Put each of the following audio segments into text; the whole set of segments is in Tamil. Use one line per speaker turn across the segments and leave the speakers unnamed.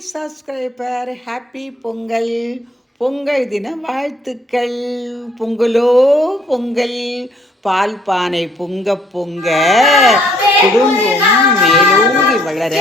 Subscriber happy Pongal. பொங்கல் தின வாழ்த்துக்கள். பொங்கலோ பொங்கல். பால் பானை பொங்க பொங்க. குடும்பம் மேலோங்கி வளர.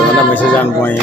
मेरा नाम मिसेज अनमोई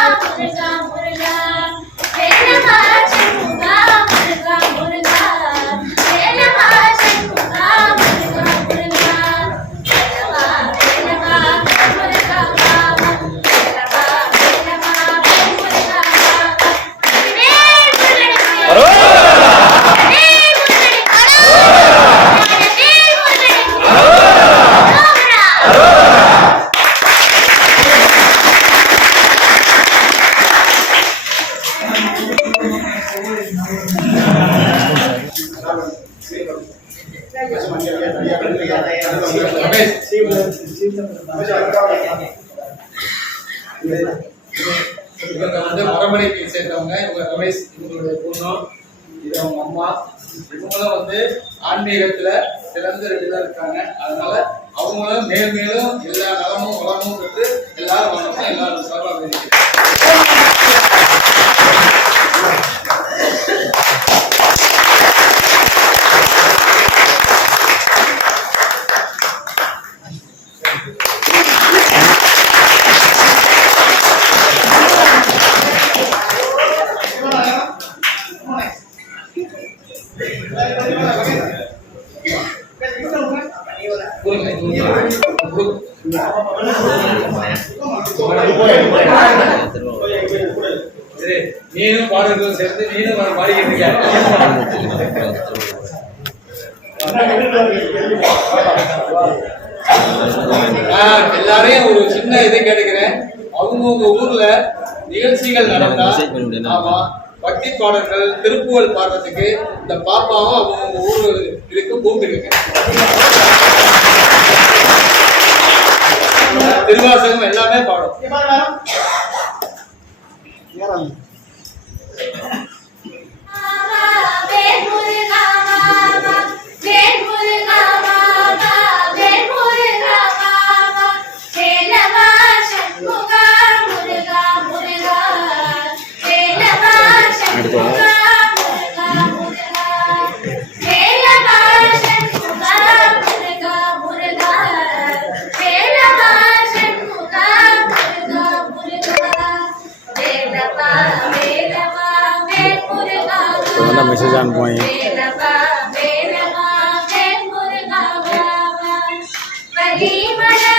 Africa
இவங்க வந்து மரமனைக்கு சேர்ந்தவங்க இவங்க ரமேஷ் இவங்களுடைய பொண்ணும் இது அம்மா இவங்களும் வந்து ஆன்மீகத்துல சிறந்த ரெண்டுதான் இருக்காங்க. அதனால அவங்களும் மேல் மேலும் எல்லா நலமும் வளமும் பெற்று எல்லாரும் வளமும் எல்லாரும் சார்பாக இருக்கிறாங்க நீனும் பாடல்களும் சேர்ந்து நீனும் வர மாறிக்கிறீங்க எல்லாரையும் ஒரு சின்ன இதை கேட்கிறேன் அவங்கவுங்க ஊர்ல நிகழ்ச்சிகள் நடந்தா ஆமா பக்தி பாடல்கள் திருப்புகழ் பாடுறதுக்கு இந்த பாப்பாவும் அவங்கவுங்க ஊர் இருக்கு கூப்பிட்டுருங்க திருவாசகம் எல்லாமே பாடும்.
வள்ளி மணவாள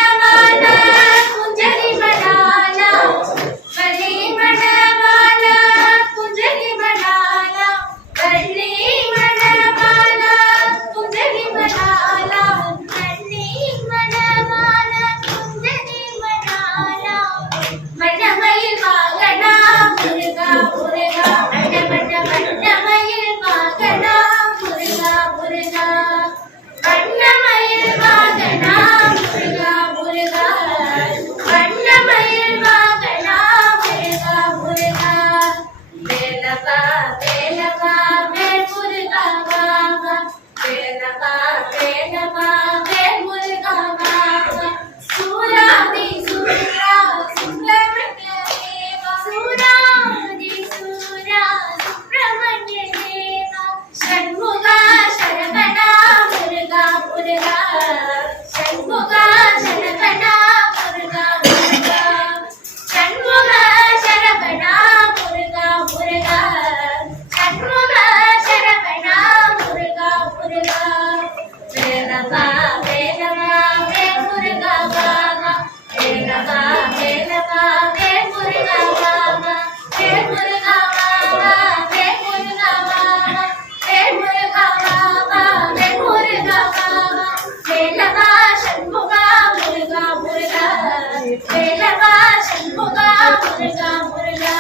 முருகா முருகா